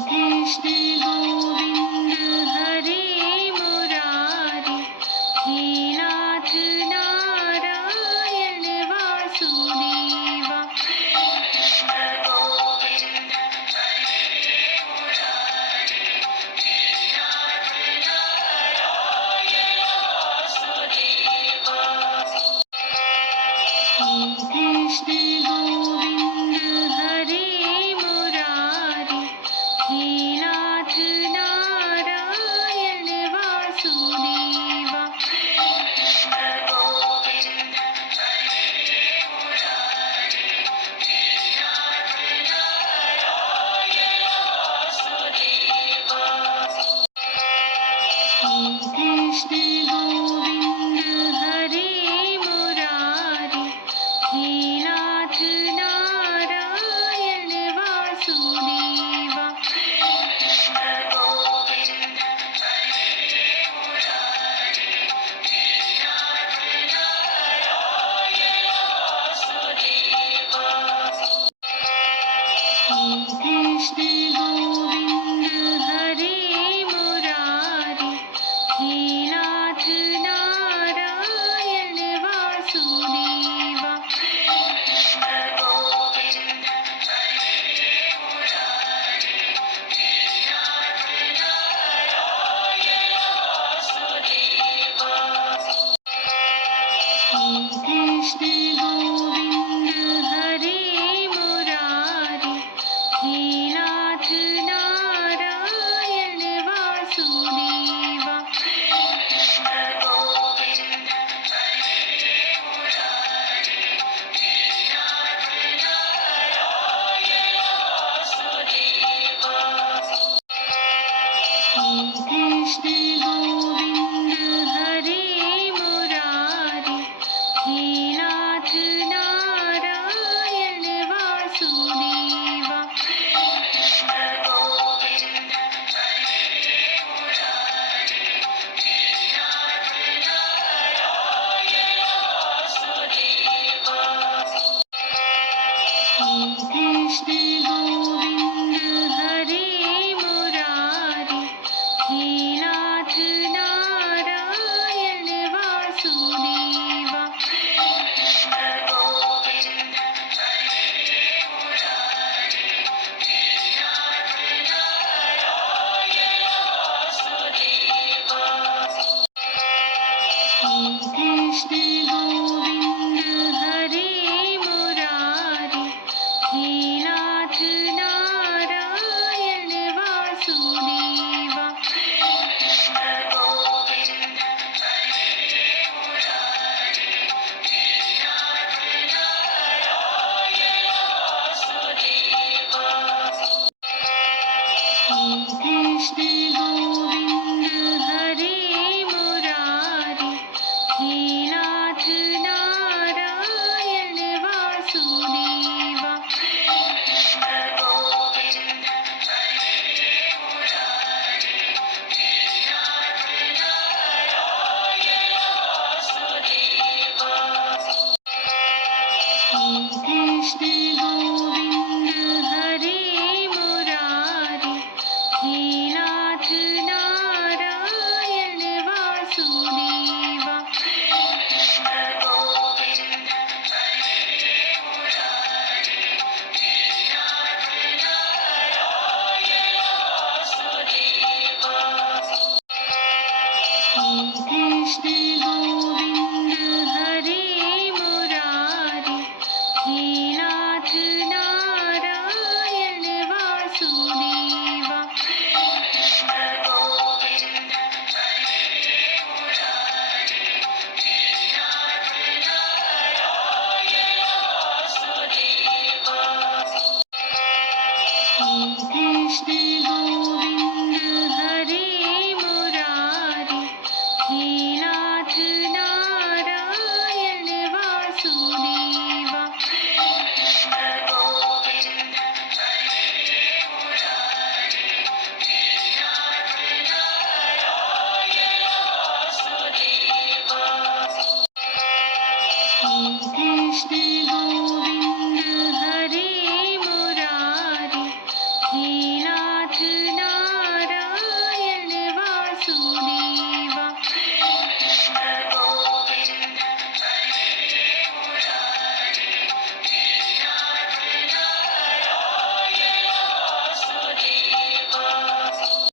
Krishna Govind हरे Murari, हे नाथ Narayan Vasudeva. Krishna Govind हरे Murari, हे नाथ Narayan Vasudeva. Krishna Govind हरे Murari, हे नाथ Narayan Vasudeva. Krishna Govind हरे Murari, हे नाथ Narayan Vasudeva. Krishna Govind हरे Murari, हे नाथ Narayan Vasudeva. Krishna Govind हरे Murari, हे नाथ Narayan Vasudeva. Krishna Govind हरे Murari, हे नाथ Narayan Vasudeva. Krishna Govind हरे Murari, हे नाथ Narayan Vasudeva. Krishna Govind हरे Murari, हे नाथ Narayan Vasudeva. Krishna Govind हरे Murari, हे नाथ Narayan Vasudeva. Krishna Govind हरे Murari, हे नाथ Narayan Vasudeva. Krishna Govind हरे Murari, हे नाथ Narayan Vasudeva. Krishna Govind हरे Murari, हे नाथ Narayan Vasudeva. Krishna Govind हरे Murari, हे नाथ Narayan Vasudeva. Krishna Govind हरे Murari, हे नाथ Narayan Vasudeva. Krishna Govind हरे Murari, हे नाथ Narayan Vasudeva. Krishna Govind हरे Murari, हे नाथ Narayan Vasudeva. Krishna Govind हरे Murari, हे नाथ Narayan Vasudeva. Krishna Govind हरे Murari, हे नाथ Narayan Vasudeva. Krishna Govind हरे Murari, हे नाथ Narayan Vasudeva. Krishna Govind हरे Murari, हे नाथ Narayan Vasudeva. Krishna Govind हरे Murari, हे नाथ Narayan Vasudeva. Krishna